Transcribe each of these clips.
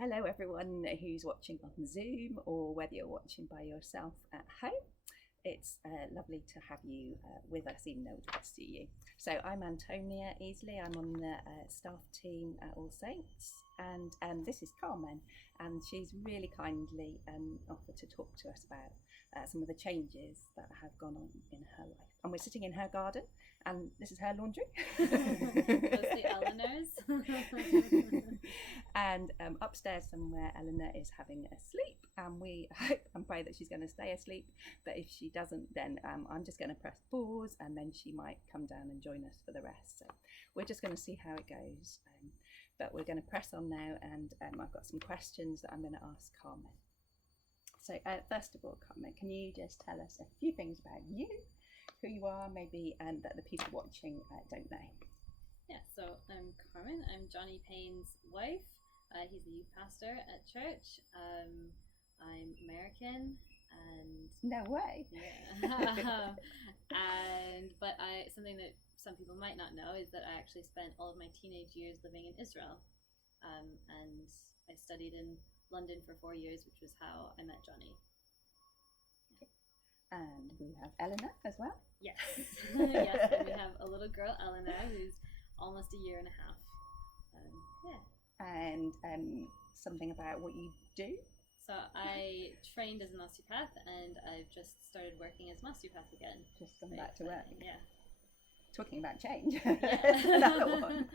Hello, everyone who's watching on Zoom or whether you're watching by yourself at home. It's lovely to have you with us, even though we can't see you. So I'm Antonia Easley. I'm on the staff team at All Saints, and this is Carmen, and she's really kindly offered to talk to us about some of the changes that have gone on in her life. And we're sitting in her garden, and this is her laundry. Mostly Eleanor's. And upstairs somewhere, Eleanor is having a sleep, and we hope and pray that she's going to stay asleep. But if she doesn't, then I'm just going to press pause, and then she might come down and join us for the rest. So we're just going to see how it goes. But we're going to press on now, and I've got some questions that I'm going to ask Carmen. So first of all, Carmen, can you just tell us a few things about you, who you are, maybe, and that the people watching don't know? Yeah, so I'm Carmen. I'm Johnny Payne's wife. He's the youth pastor at church. I'm American, and no way. Yeah. But something that some people might not know is that I actually spent all of my teenage years living in Israel, and I studied in London for 4 years, which was how I met Johnny. And we have Eleanor as well. Yes, yes, and we have a little girl, Eleanor, who's almost a year and a half. Yeah. And something about what you do. So I trained as an osteopath, and I've just started working as an osteopath again. Just come back to work. Yeah. Talking about change. Yeah. Another one.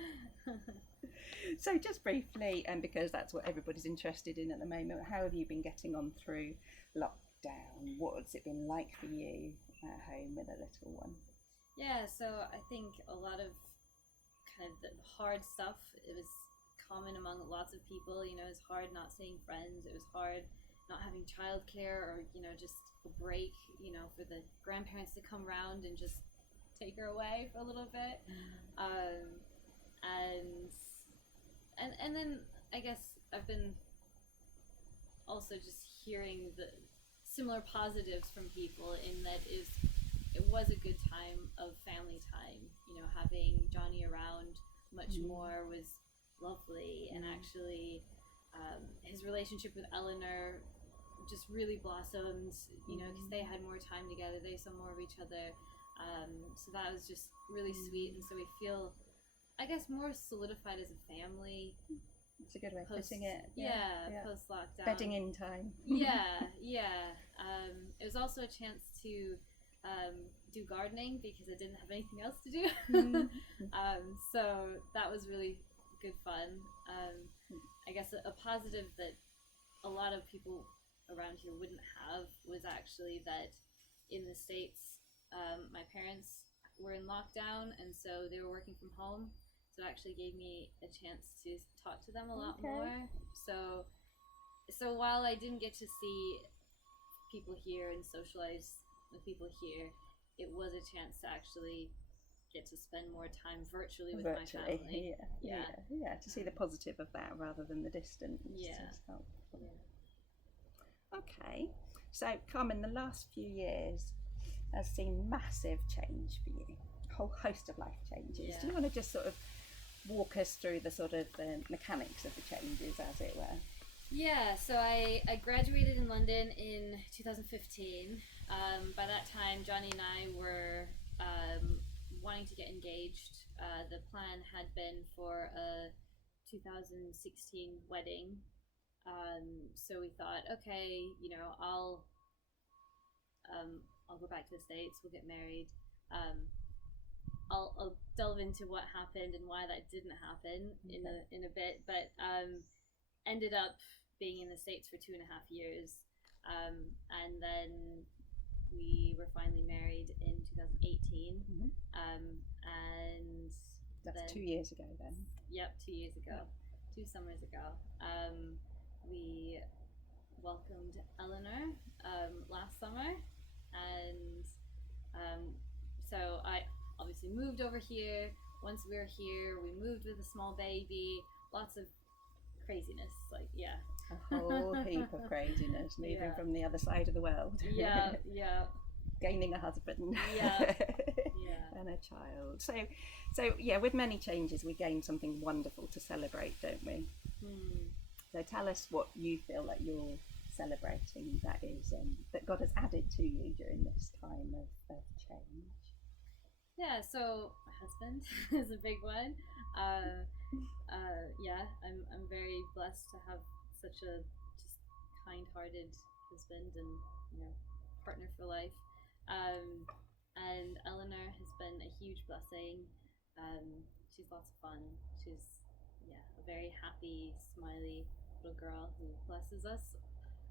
So just briefly, and because that's what everybody's interested in at the moment, how have you been getting on through lockdown? What's it been like for you at home with a little one? Yeah, so I think a lot of kind of the hard stuff, it was common among lots of people. You know, it was hard not seeing friends. It was hard not having childcare, or, you know, just a break, you know, for the grandparents to come around and just take her away for a little bit. And then I guess I've been also just hearing the similar positives from people, in that it was a good time of family time. You know, having Johnny around much more was lovely, and actually his relationship with Eleanor just really blossomed, you know, because they had more time together, they saw more of each other, so that was just really sweet, and so we feel, I guess, more solidified as a family. It's a good way of putting it. Yeah. Post lockdown. Bedding in time. Yeah. It was also a chance to do gardening, because I didn't have anything else to do. So that was really good fun. I guess a positive that a lot of people around here wouldn't have was actually that in the States, my parents were in lockdown, and so they were working from home. So it actually gave me a chance to talk to them a lot more. So while I didn't get to see people here and socialize with people here, it was a chance to actually get to spend more time virtually with my family. Yeah, to see the positive of that rather than the distance. Yeah. Okay, so Carmen, the last few years has seen massive change for you, a whole host of life changes. Do you want to just sort of walk us through the sort of mechanics of the changes, as it were? Yeah, so I graduated in London in 2015. By that time, Johnny and I were wanting to get engaged. The plan had been for a 2016 wedding. So we thought, okay, you know, I'll go back to the States, we'll get married. I'll delve into what happened and why that didn't happen in a bit, but ended up being in the States for 2.5 years, and then we were finally married in 2018, and that's 2 years ago then. Yep, 2 years ago, 2 summers ago. We welcomed Eleanor last summer, and so I obviously moved over here. Once we were here, we moved with a small baby, lots of craziness, a whole heap of craziness, moving from the other side of the world. Yeah. Gaining a husband. Yeah. And a child. So yeah, with many changes we gain something wonderful to celebrate, don't we? So tell us what you feel like you're celebrating that is that God has added to you during this time of change. Yeah, so my husband is a big one. Yeah, I'm very blessed to have such a just kind-hearted husband and partner for life. And Eleanor has been a huge blessing. She's lots of fun. She's a very happy, smiley little girl who blesses us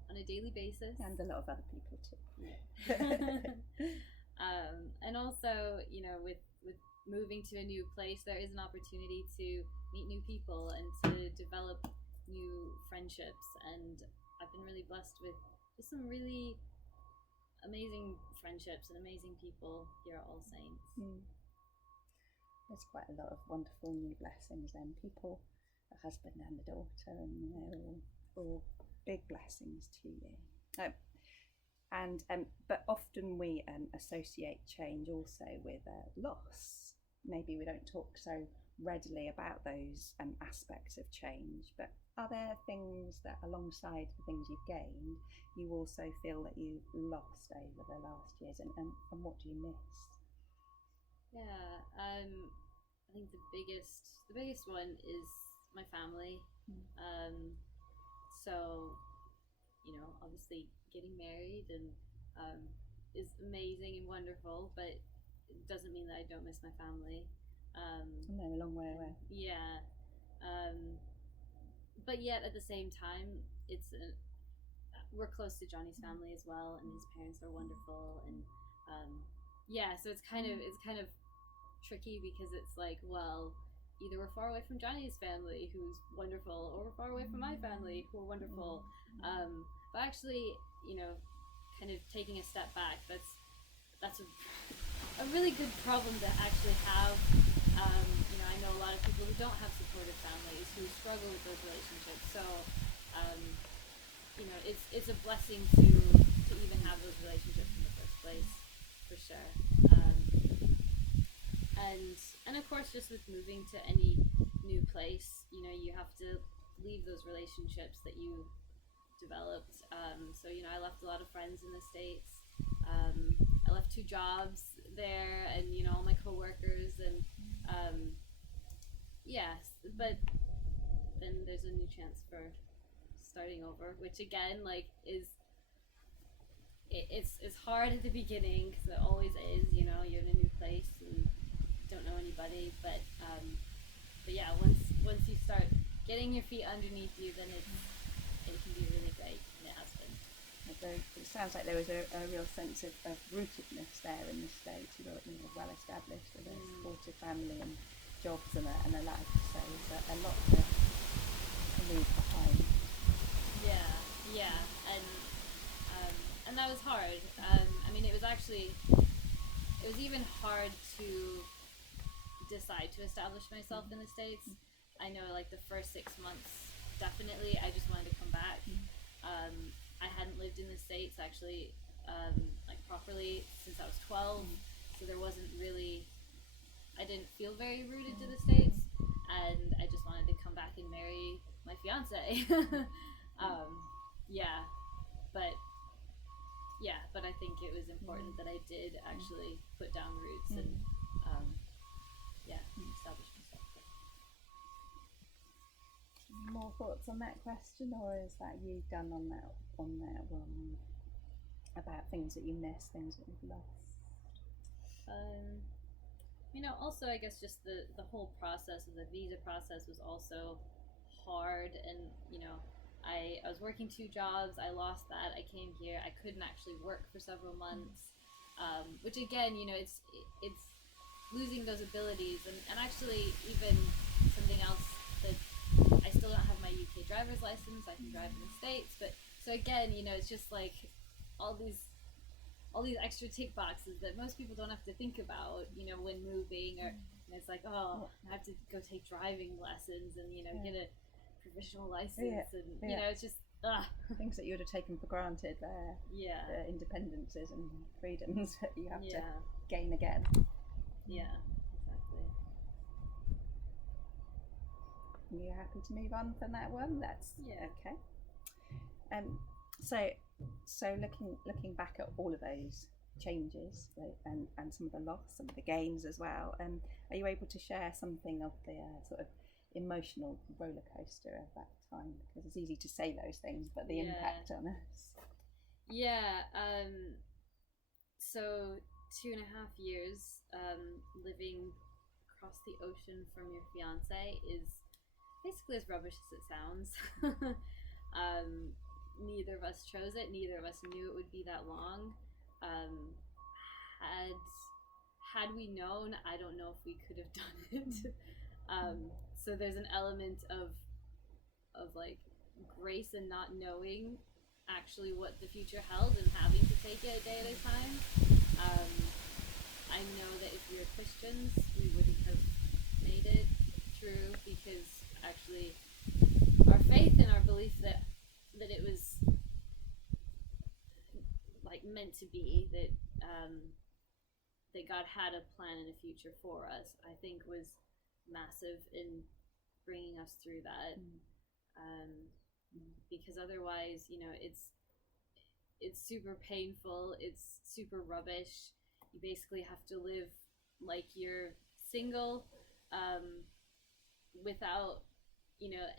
on a daily basis. And a lot of other people too. Yeah. And also, with moving to a new place, there is an opportunity to meet new people and to develop new friendships. And I've been really blessed with just some really amazing friendships and amazing people here at All Saints. There's quite a lot of wonderful new blessings then. People, the husband and the daughter, and they're all big blessings to you. But often we associate change also with loss. Maybe we don't talk so readily about those aspects of change, but are there things that alongside the things you've gained, you also feel that you lost over the last years, and what do you miss? Yeah, I think the biggest one is my family. So, obviously getting married and is amazing and wonderful, but it doesn't mean that I don't miss my family. No, a long way away. Yeah, but yet at the same time, we're close to Johnny's family as well, and his parents are wonderful, and so it's kind of tricky because it's like, well, either we're far away from Johnny's family, who's wonderful, or we're far away from my family, who are wonderful. But actually, kind of taking a step back, that's a really good problem to actually have. I know a lot of people who don't have supportive families who struggle with those relationships. So, it's a blessing to even have those relationships in the first place, for sure. And of course, just with moving to any new place, you have to leave those relationships that you developed. So I left a lot of friends in the States. I left 2 jobs there, and all my coworkers, and but then there's a new chance for starting over, which again, like, it's hard at the beginning, because it always is. You're in a new place and don't know anybody, but yeah, once you start getting your feet underneath you, then it can be really great, and it has been. It sounds like there was a real sense of rootedness there in the States. You were well established with a supportive family and jobs and a life, so there's a lot to leave behind. Yeah, and that was hard. It was even hard to decide to establish myself in the States. I know, like, the first 6 months, definitely, I just wanted to come back. I hadn't lived in the States, actually, properly since I was 12, so there wasn't really, I didn't feel very rooted to the States, and I just wanted to come back and marry my fiance. But I think it was important that I did actually put down roots and establish myself. More thoughts on that question, or is that you done on that one about things that you miss, things that you've lost? Also, I guess just the whole process of the visa process was also hard, and I was working 2 jobs. I lost that. I came here. I couldn't actually work for several months, which again, it's losing those abilities, and actually even something else, that I still don't have my UK driver's license. I can drive in the States, but so again, it's just like all these extra tick boxes that most people don't have to think about, when moving, or it's like, oh, I have to go take driving lessons and get a provisional license, and it's just things that you would have taken for granted, the independences and freedoms that you have to gain again. Yeah, exactly. you happy to move on from that one? That's okay. So looking back at all of those changes, and some of the loss, some of the gains as well, are you able to share something of the sort of emotional roller coaster of that time? Because it's easy to say those things, but the impact on us. Yeah. So 2.5 years living across the ocean from your fiance is basically as rubbish as it sounds. Neither of us chose it. Neither of us knew it would be that long. Had we known, I don't know if we could have done it. So there's an element of like grace in not knowing actually what the future held and having to take it a day at a time. I know that if we were Christians, we wouldn't have made it through, because actually our faith and our belief that it was like meant to be, that that God had a plan and a future for us, I think was massive in bringing us through that. Because otherwise, it's super painful, it's super rubbish. You basically have to live like you're single, without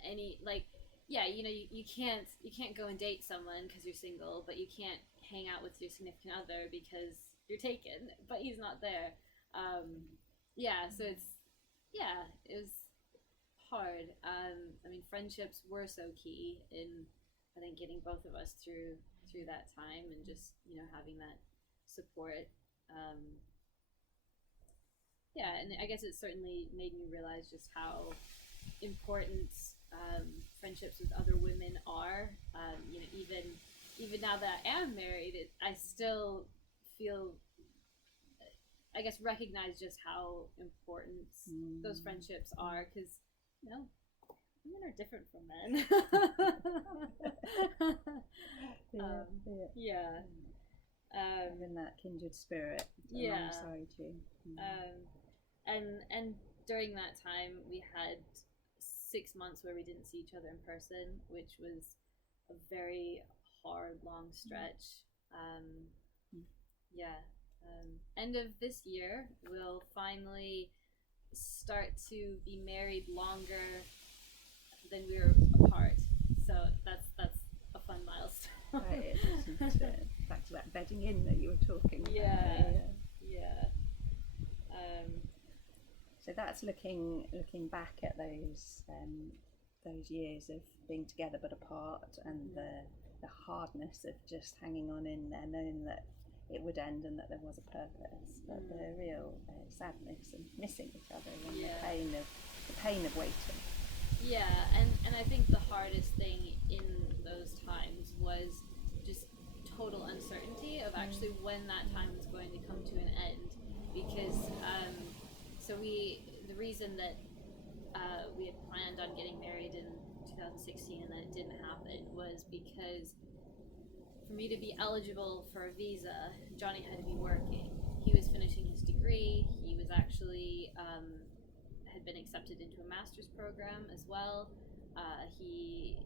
any, like, you can't go and date someone because you're single, but you can't hang out with your significant other because you're taken, but he's not there. So it was hard. I mean, friendships were so key in, I think, getting both of us through that time, and just having that support. And I guess it certainly made me realize just how important friendships with other women are. Even now that I am married, I still feel, I guess, recognize just how important those friendships are, because women are different from men. Having that kindred spirit alongside you. And during that time, we had 6 months where we didn't see each other in person, which was a very hard, long stretch. End of this year, we'll finally start to be married longer than we were apart. So that's a fun milestone. Right, back to that bedding in that you were talking about. So that's looking back at those years of being together but apart, and the hardness of just hanging on in there, knowing that it would end and that there was a purpose, but the real sadness and missing each other, and the pain of waiting. And I think the hardest thing in those times was just total uncertainty of actually when that time was going to come to an end, because the reason that we had planned on getting married in 2016 and that it didn't happen was because for me to be eligible for a visa, Johnny had to be working. He was finishing his degree. He was actually had been accepted into a master's program as well. He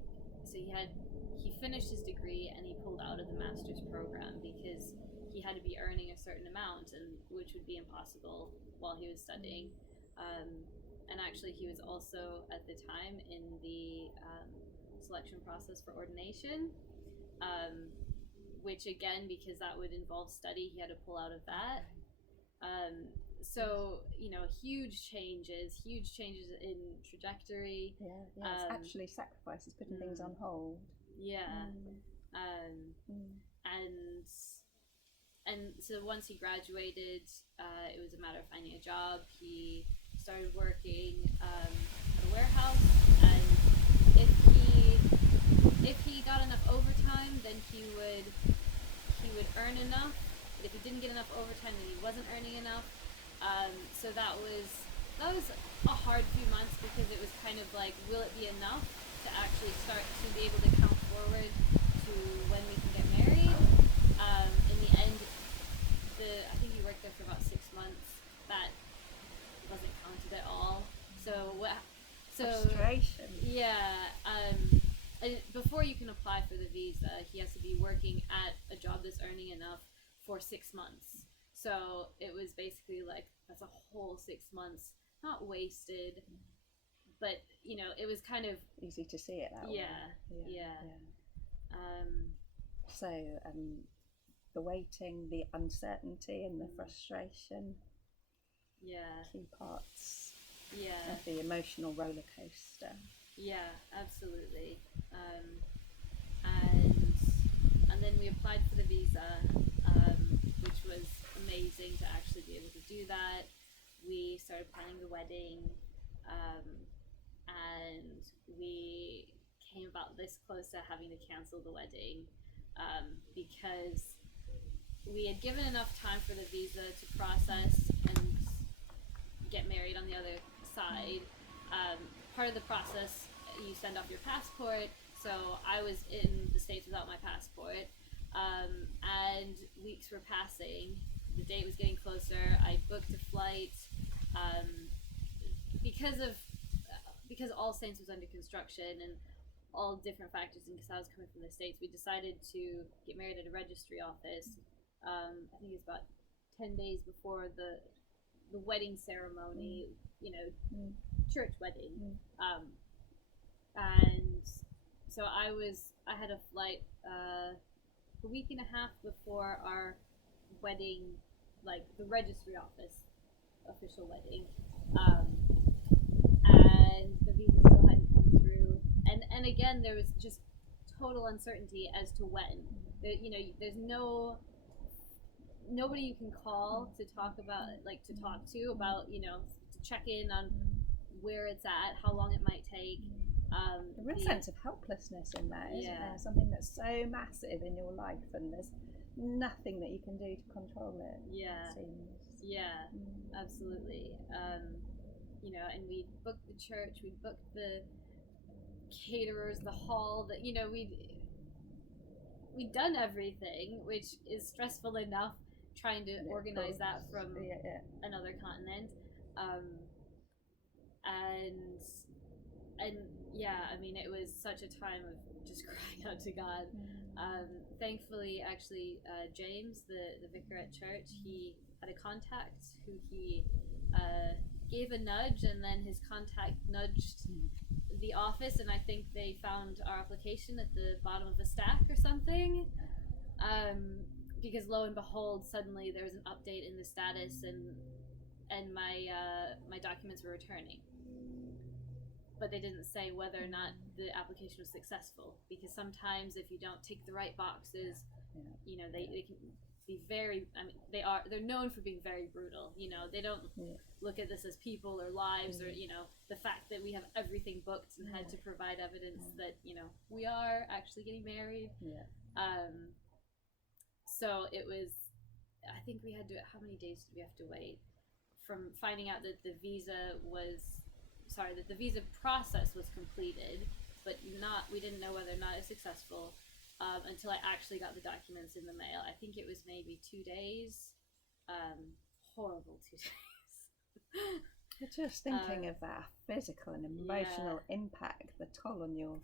finished his degree and he pulled out of the master's program because he had to be earning a certain amount, and which would be impossible while he was studying. And actually, he was also at the time in the selection process for ordination, which again, because that would involve study, he had to pull out of that. So huge changes in trajectory. It's actually sacrifices, putting things on hold. And so once he graduated, it was a matter of finding a job. He started working at a warehouse, and if he got enough overtime, then he would earn enough. But if he didn't get enough overtime, then he wasn't earning enough. So that was a hard few months, because it was kind of like, will it be enough to actually start to be able to count forward to when we can get married? In the end, I think he worked there for about 6 months. That wasn't counted at all. So frustration. Yeah. And before you can apply for the visa, he has to be working at a job that's earning enough for 6 months. So it was basically like, that's a whole 6 months, not wasted, but it was kind of easy to see it that way. Yeah. So the waiting, the uncertainty, and the frustration. Yeah. Key parts. Yeah. Of the emotional roller coaster. Yeah, absolutely. And then we applied for the visa, which was amazing to actually be able to do that. We started planning the wedding, and we came about this close to having to cancel the wedding, because we had given enough time for the visa to process and get married on the other side. Part of the process, you send off your passport, so I was in the States without my passport, and weeks were passing. The date was getting closer. I booked a flight, because All Saints was under construction and all different factors, and because I was coming from the States, we decided to get married at a registry office. I think it was about 10 days before the wedding ceremony, church wedding. And so I had a flight a week and a half before our wedding, like the registry office official wedding, and the visa still hadn't come through, and again there was just total uncertainty as to when. There's nobody you can call to talk about, to check in on where it's at, how long it might take. A real sense of helplessness in that, isn't there? Something that's so massive in your life, and there's nothing that you can do to control it. Yeah, absolutely. And we booked the church, we booked the caterers, the hall, that we'd done everything, which is stressful enough trying to organize that from another continent. And it was such a time of just crying out to God. Thankfully, actually, James, the vicar at church, he had a contact who he gave a nudge, and then his contact nudged the office, and I think they found our application at the bottom of a stack or something. Because lo and behold, suddenly there was an update in the status, and my documents were returning. But they didn't say whether or not the application was successful, because sometimes if you don't tick the right boxes, they can be very. They're known for being very brutal. They don't look at this as people or lives, or the fact that we have everything booked and had to provide evidence that we are actually getting married. So it was. I think we had to. How many days did we have to wait from finding out that the visa process was completed, but we didn't know whether or not it was successful until I actually got the documents in the mail. I think it was maybe 2 days. Horrible 2 days. Just thinking of that physical and emotional impact, the toll on your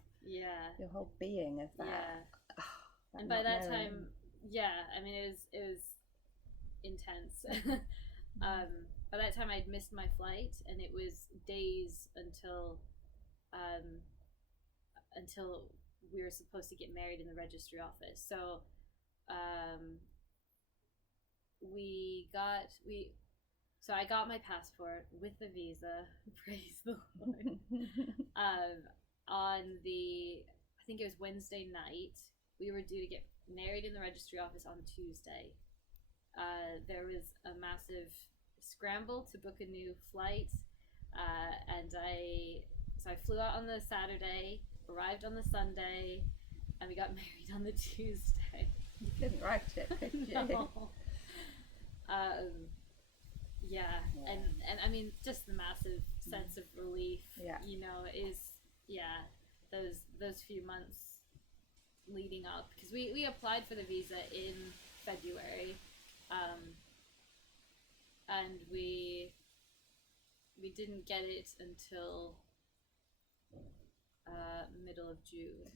whole being of that. And by that time, it was intense. By that time, I'd missed my flight, and it was days until we were supposed to get married in the registry office. So I got my passport with the visa. Praise the Lord. I think it was Wednesday night. We were due to get married in the registry office on Tuesday. There was a massive scramble to book a new flight, and I flew out on the Saturday, arrived on the Sunday, and we got married on the Tuesday. You couldn't write it, could you? No. And just the massive sense of relief, those few months leading up, because we applied for the visa in February, and we didn't get it until of June.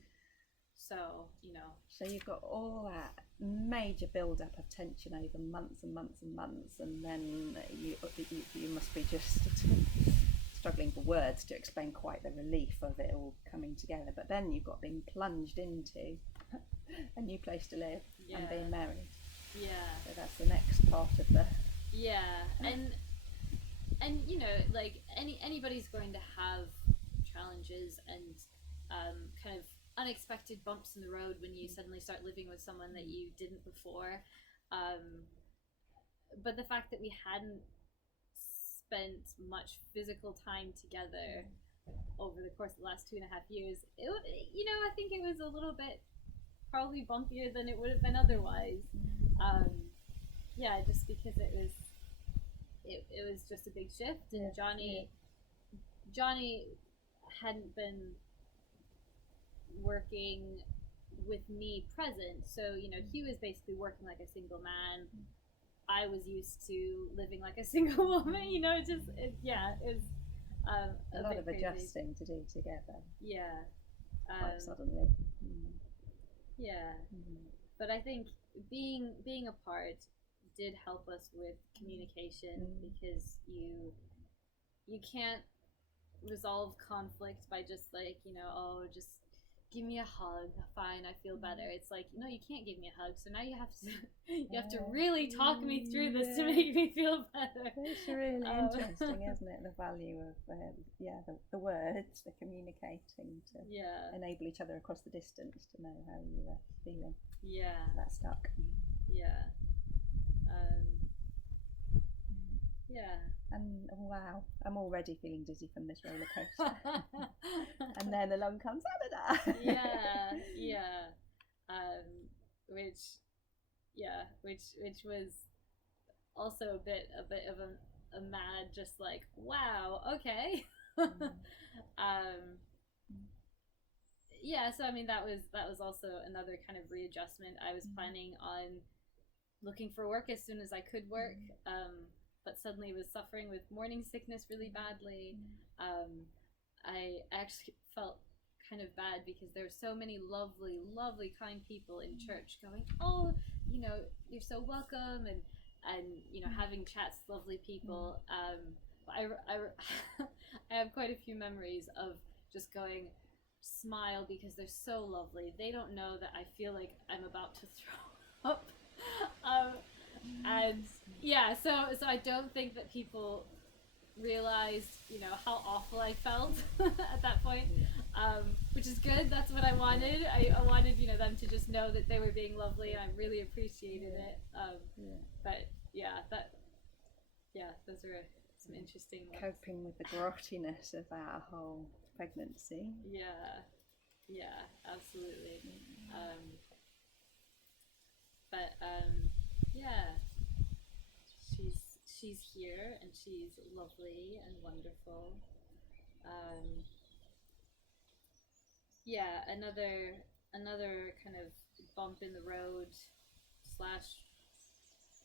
So, you know. So you've got all that major build-up of tension over months and months and months, and then you must be just struggling for words to explain quite the relief of it all coming together. But then you've got being plunged into a new place to live and being married. Yeah. So that's the next part of the. Yeah, and you know, like anybody's going to have challenges and kind of unexpected bumps in the road when you suddenly start living with someone that you didn't before. But the fact that we hadn't spent much physical time together over the course of the last 2.5 years, you know, I think it was a little bit probably bumpier than it would have been otherwise. Yeah, just because it was just a big shift, and Johnny hadn't been working with me present, so you know, he was basically working like a single man. I was used to living like a single woman, you know. It was a lot of crazy. Adjusting to do together. Yeah. Quite suddenly. Yeah. But I think being apart did help us with communication, because you can't resolve conflict by just like, you know, oh, just give me a hug, fine, I feel better. It's like, no, you can't give me a hug, so now you have to really talk me through this to make me feel better. It's really interesting, isn't it? The value of the words, the communicating to enable each other across the distance to know how you were feeling. Yeah. That stuck. Yeah. Yeah. And wow, I'm already feeling dizzy from this roller coaster. And then along comes Canada. Yeah. Which was also a bit of a mad, just like, wow, okay. Yeah, so I mean, that was also another kind of readjustment. I was planning on looking for work as soon as I could work, but suddenly was suffering with morning sickness really badly. I actually felt kind of bad because there were so many lovely, lovely, kind people in church going, oh, you know, you're so welcome, and you know, having chats with lovely people. I have quite a few memories of just going, smile, because they're so lovely. They don't know that I feel like I'm about to throw up. And yeah, so I don't think that people realized, you know, how awful I felt at that point, which is good. That's what I wanted. I wanted, you know, them to just know that they were being lovely, and I really appreciated it. But those were some interesting ones. Coping with the grottiness of our whole pregnancy. Yeah, absolutely. Yeah, she's here, and she's lovely and wonderful. Yeah, another kind of bump in the road /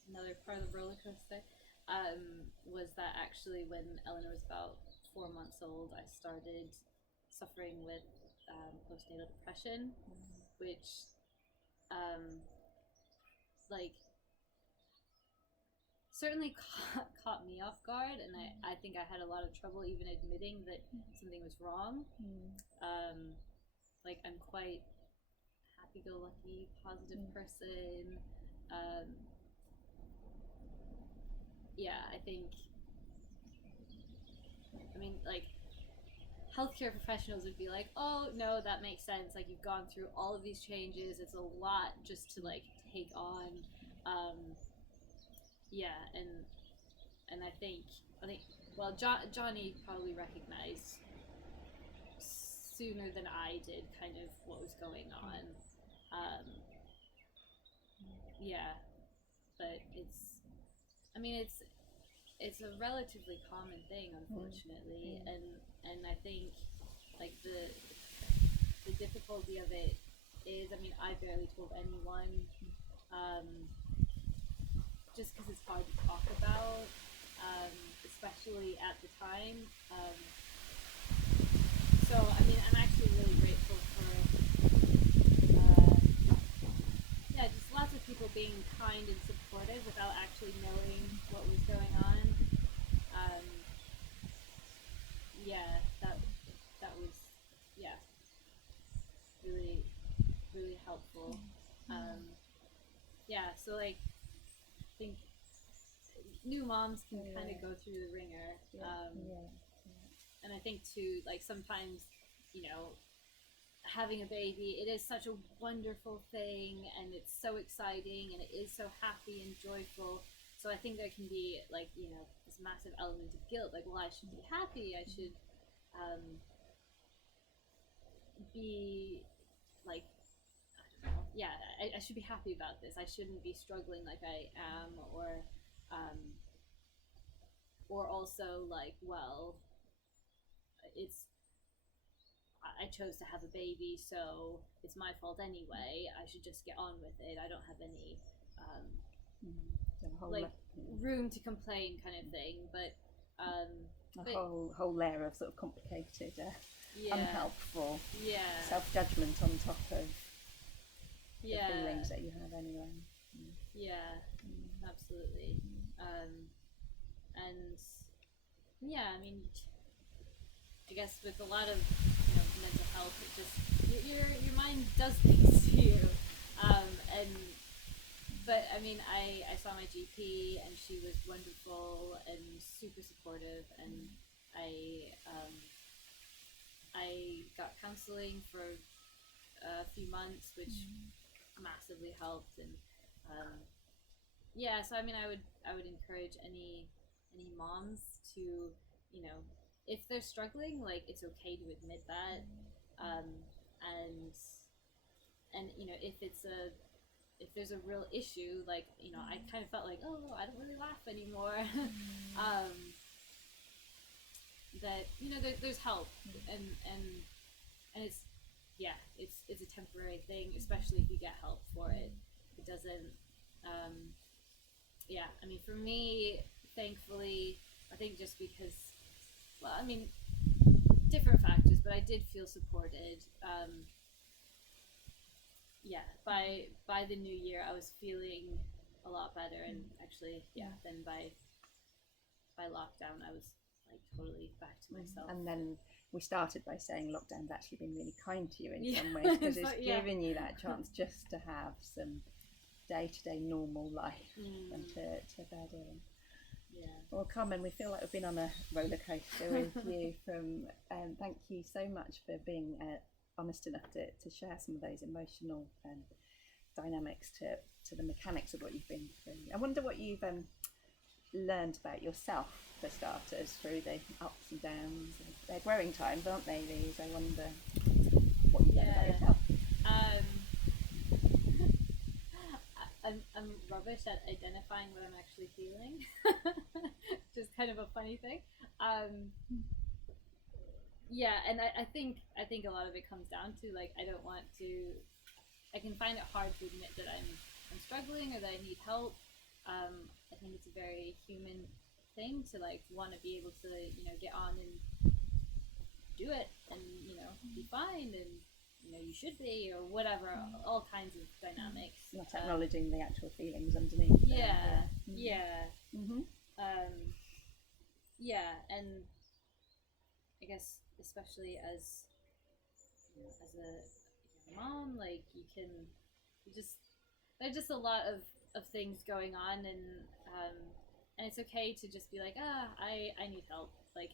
another part of the roller coaster was that actually when Eleanor was about 4 months old, I started suffering with postnatal depression, which like certainly caught me off guard, and I think I had a lot of trouble even admitting that something was wrong. Like, I'm quite happy-go-lucky, positive person. Yeah, I mean, like, healthcare professionals would be like, oh, no, that makes sense. Like, you've gone through all of these changes. It's a lot just to, like, take on. Yeah, and I think, well, Johnny probably recognized sooner than I did kind of what was going on. Yeah, but it's a relatively common thing, unfortunately, and I think, like, the difficulty of it is, I mean, I barely told anyone, just because it's hard to talk about, especially at the time. So, I mean, I'm actually really grateful for helpful. Yeah, so like I think new moms can kind of go through the ringer. And I think too, like sometimes, you know, having a baby, it is such a wonderful thing, and it's so exciting, and it is so happy and joyful. So I think there can be like, you know, this massive element of guilt, like, well, I should be happy, I should be like, I don't know, yeah, I should be happy about this. I shouldn't be struggling like I am, or also like, well, it's, I chose to have a baby, so it's my fault anyway. I should just get on with it. I don't have any like room to complain, kind of thing. But whole layer of sort of complicated, unhelpful, self-judgment on top of the feelings that you have anyway. Absolutely. And yeah, I mean, I guess with a lot of, you know, mental health, it just your mind does things to you, but I mean, I saw my GP, and she was wonderful and super supportive, and I got counseling for a few months, which massively helped, and so I mean, I would encourage any moms to, you know, if they're struggling, like, it's okay to admit that, and you know, if there's a real issue, like, you know, I kind of felt like, oh, I don't really laugh anymore, that, you know, there's help, and it's, it's a temporary thing, especially if you get help for it. It doesn't, I mean, for me, thankfully, I think just because, well, I mean, different factors, but I did feel supported. By the new year, I was feeling a lot better, and actually, then by lockdown, I was like totally back to myself. And then we started by saying lockdown's actually been really kind to you in some ways, because it's given you that chance just to have some day-to-day normal life and to bed in. Well, Carmen, we feel like we've been on a roller coaster with you. Thank you so much for being honest enough to share some of those emotional dynamics to the mechanics of what you've been through. I wonder what you've learned about yourself, for starters, through the ups and downs. They're growing times, aren't they, these? I wonder what you've learned about yourself. I'm rubbish at identifying what I'm actually feeling, which is kind of a funny thing. And I think a lot of it comes down to, like, I can find it hard to admit that I'm struggling or that I need help. I think it's a very human thing to, like, want to be able to, you know, get on and do it, and, you know, be fine, and, you know, you should be, or whatever, all kinds of dynamics. Not acknowledging the actual feelings underneath. And I guess especially as, you know, as a mom, like, there's just a lot of things going on, and it's okay to just be like, I need help. Like,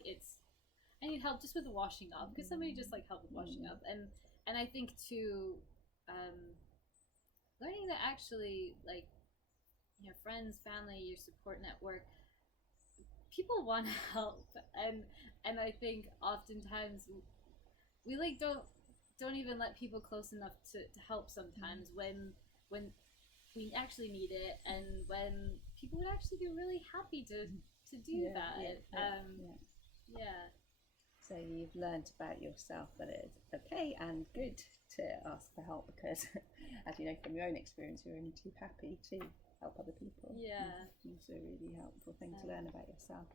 I need help just with the washing up. Because somebody just, like, help with washing up. And I think too, learning that actually, like, you know, friends, family, your support network, people want to help, and I think oftentimes we like don't even let people close enough to help sometimes, when we actually need it, and when people would actually be really happy to do that. So you've learned about yourself that it's okay and good to ask for help, because, as you know from your own experience, you're only too happy to help other people. It's a really helpful thing to learn about yourself.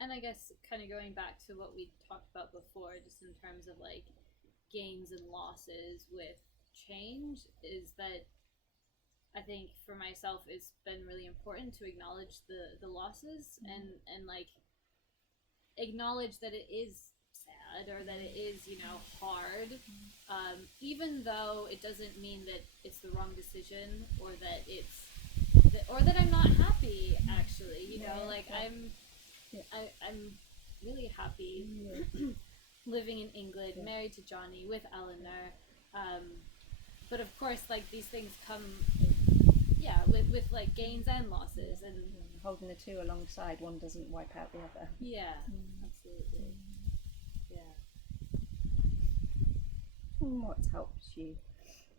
And I guess kind of going back to what we talked about before, just in terms of, like, gains and losses with change, is that I think for myself it's been really important to acknowledge the losses, and like, acknowledge that it is sad, bad, or that it is, hard, even though it doesn't mean that it's the wrong decision, or that I'm not happy, actually, I'm really happy living in England, married to Johnny, with Eleanor, but of course, like, these things come, with like gains and losses, and holding the two alongside, one doesn't wipe out the other. Absolutely. What's helped you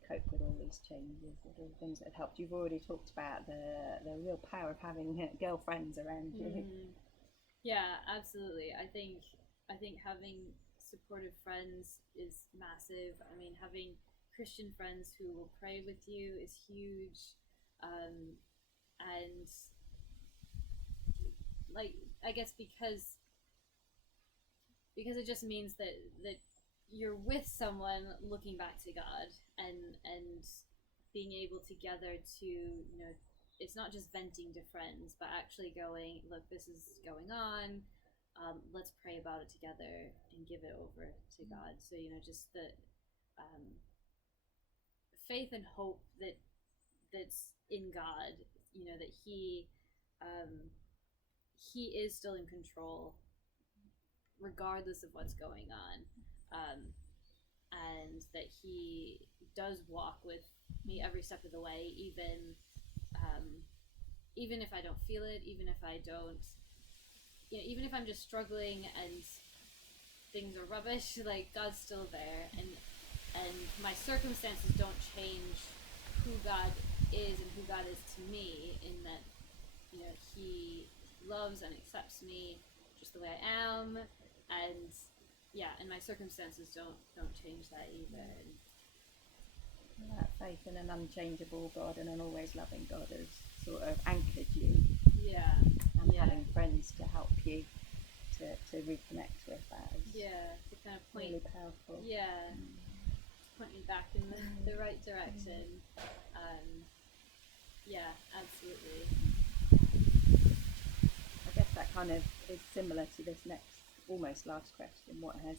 cope with all these changes? What are the things that have helped? You've already talked about the real power of having girlfriends around you. Yeah, absolutely. I think having supportive friends is massive. I mean, having Christian friends who will pray with you is huge, and like, I guess because it just means that you're with someone looking back to God, and being able together to, it's not just venting to friends, but actually going, look, this is going on, let's pray about it together and give it over to God. So, just the faith and hope that's in God, that he is still in control regardless of what's going on, and that he does walk with me every step of the way, even if I don't feel it, even if I don't, even if I'm just struggling and things are rubbish, like, God's still there, and my circumstances don't change who God is and who God is to me, in that, he loves and accepts me just the way I am, and my circumstances don't change that either. And that faith in an unchangeable God and an always loving God has sort of anchored you. And having friends to help you to reconnect with that is to kind of point, really powerful. Point me back in the right direction. Absolutely. I guess that kind of is similar to this next, almost last question. What has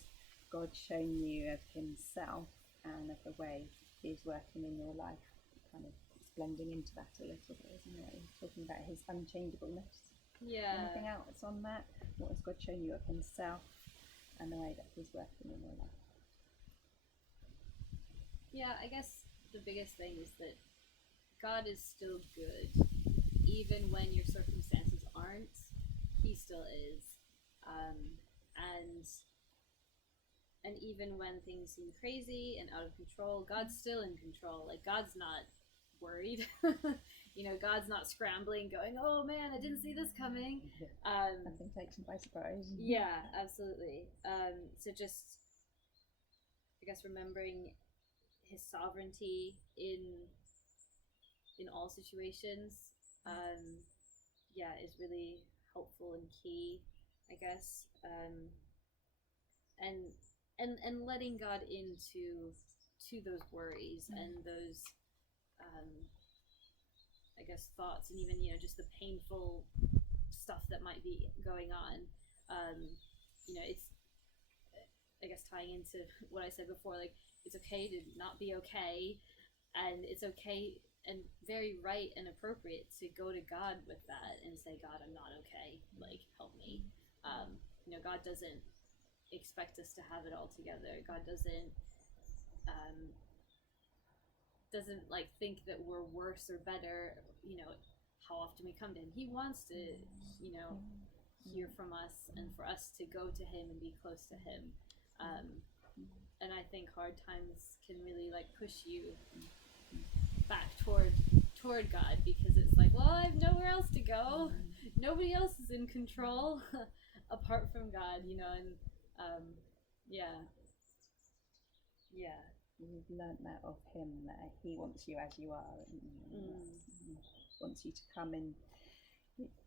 God shown you of himself and of the way he's working in your life? Kind of blending into that a little bit, isn't it? He's talking about his unchangeableness. Anything else on that? What has God shown you of himself and the way that he's working in your life? I guess the biggest thing is that God is still good, even when your circumstances aren't. He still is, and even when things seem crazy and out of control, God's still in control. Like, God's not worried. God's not scrambling, going, "Oh man, I didn't see this coming." Nothing takes him by surprise. Absolutely. So just, I guess, remembering his sovereignty in all situations, is really helpful and key, I guess. And letting God into those worries and those, I guess, thoughts, and even, just the painful stuff that might be going on. It's, I guess, tying into what I said before, like, it's okay to not be okay, and it's okay and very right and appropriate to go to God with that and say, "God, I'm not okay, like, help me." God doesn't expect us to have it all together. God doesn't like think that we're worse or better, how often we come to him. He wants to, hear from us, and for us to go to him and be close to him. And I think hard times can really, like, push you back toward God, because it's like, well, I have nowhere else to go. Nobody else is in control apart from God, and You've learnt that of him, that he wants you as you are, and wants you to come in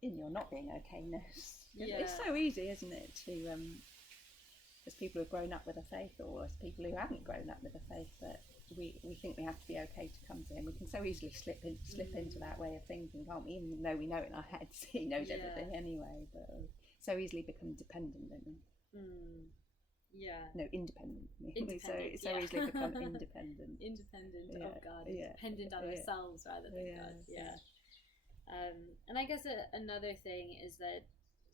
your not being okayness. It's so easy, isn't it, to as people who've grown up with a faith, or as people who haven't grown up with a faith, that we think we have to be okay to come to him. We can so easily slip into that way of thinking, can't we? Even though we know in our heads he knows everything anyway, but we so easily become dependent on him. independent. Independent, so easily become independent. Independent Yeah, of God, yeah, dependent on yeah. ourselves rather than God. Yeah. And I guess another thing is that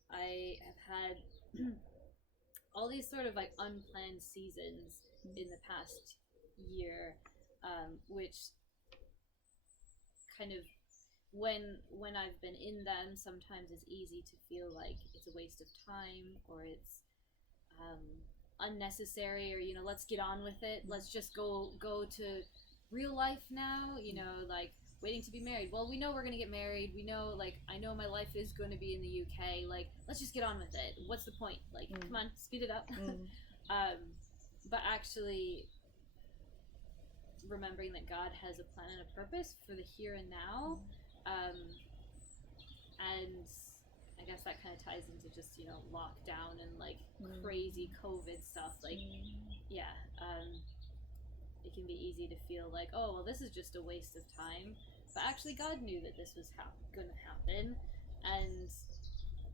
I have had all these sort of like unplanned seasons in the past year, which kind of when I've been in them, sometimes it's easy to feel like it's a waste of time, or it's unnecessary, or let's get on with it. Let's just go to real life now. Like waiting to be married. Well, we know we're gonna get married. We know, like, I know my life is going to be in the UK. Like, let's just get on with it. What's the point? Like, come on, speed it up. But actually remembering that God has a plan and a purpose for the here and now. And I guess that kind of ties into just, lockdown and like crazy COVID stuff. Like, it can be easy to feel like, oh, well, this is just a waste of time. But actually, God knew that this was going to happen,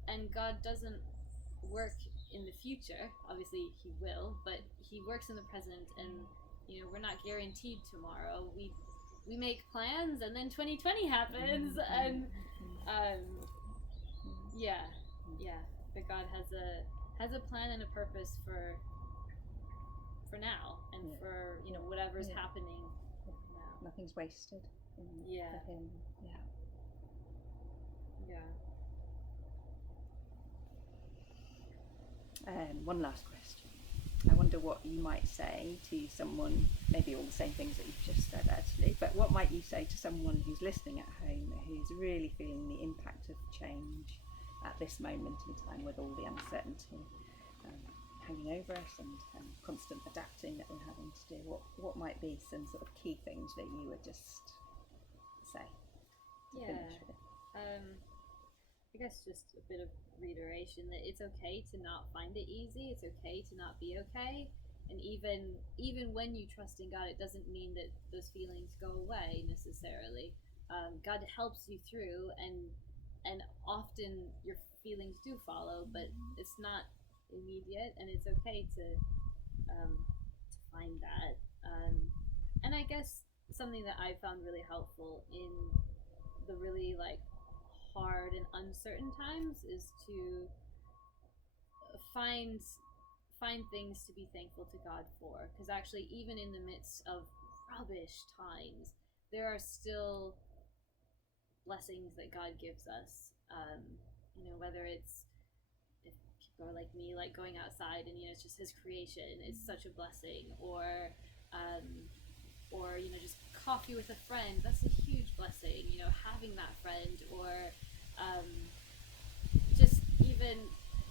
and God doesn't work in the future. Obviously, He will, but He works in the present, and we're not guaranteed tomorrow. We make plans, and then 2020 happens, and but God has a plan and a purpose for now, and for whatever's happening now. Nothing's wasted for Him. One last question. I wonder what you might say to someone, maybe all the same things that you've just said actually, but what might you say to someone who's listening at home, who's really feeling the impact of change at this moment in time, with all the uncertainty hanging over us and constant adapting that we're having to do? What might be some sort of key things that you would just say to finish with? I guess just a bit of reiteration that it's okay to not find it easy. It's okay to not be okay. And even when you trust in God, it doesn't mean that those feelings go away necessarily. God helps you through, and often your feelings do follow, but it's not immediate, and it's okay to find that. And I guess something that I found really helpful in the really like hard and uncertain times is to find things to be thankful to God for, because actually even in the midst of rubbish times, there are still blessings that God gives us. Whether it's, if people are like me, like going outside and it's just His creation is such a blessing, or just coffee with a friend, that's a huge blessing. Having that friend, or just even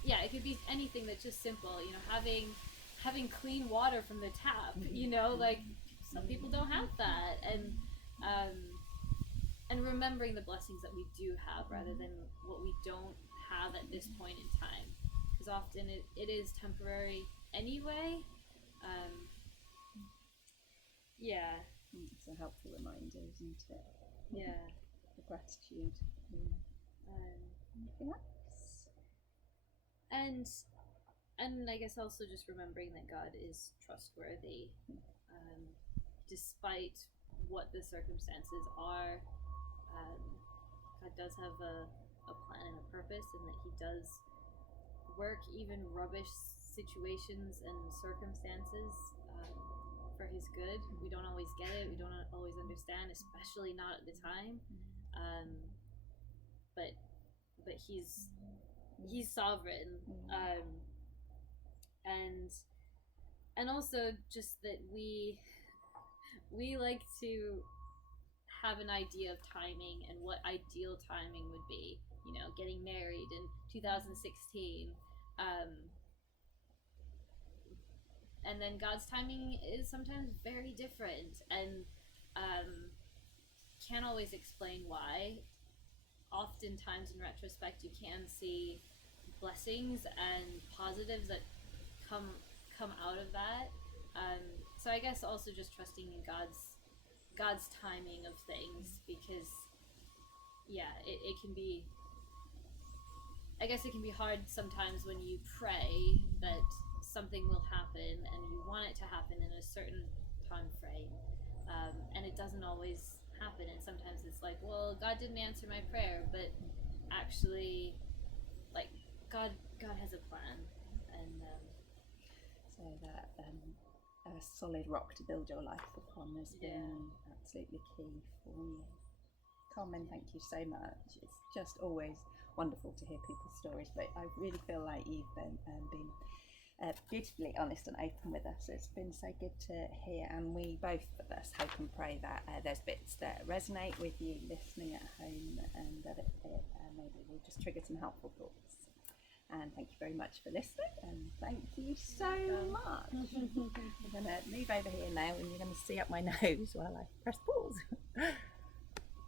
it could be anything that's just simple. Having clean water from the tap. Like some people don't have that, and remembering the blessings that we do have rather than what we don't have at this point in time, because often it is temporary anyway. It's a helpful reminder, isn't it? The gratitude. Anything else? And I guess also just remembering that God is trustworthy, despite what the circumstances are. God does have a plan and a purpose, and that He does work even rubbish situations and circumstances for His good. We don't always get it. We don't always understand, especially not at the time. But He's sovereign, and also just that we like to have an idea of timing and what ideal timing would be. Getting married in 2016, and then God's timing is sometimes very different, and can't always explain why. Oftentimes, in retrospect, you can see blessings and positives that come out of that. So I guess also just trusting in God's timing of things, because it can be, I guess it can be hard sometimes when you pray that something will happen and you want it to happen in a certain time frame, and it doesn't always happen. And sometimes it's like, well, God didn't answer my prayer, but actually, like, God has a plan. And so that a solid rock to build your life upon has been absolutely key for you. Carmen, thank you so much. It's just always wonderful to hear people's stories, but I really feel like you've been beautifully honest and open with us. It's been so good to hear, and we both of us hope and pray that there's bits that resonate with you listening at home, and that it maybe will just trigger some helpful thoughts. And thank you very much for listening, and thank you so much. I'm going to move over here now, and you're going to see up my nose while I press pause.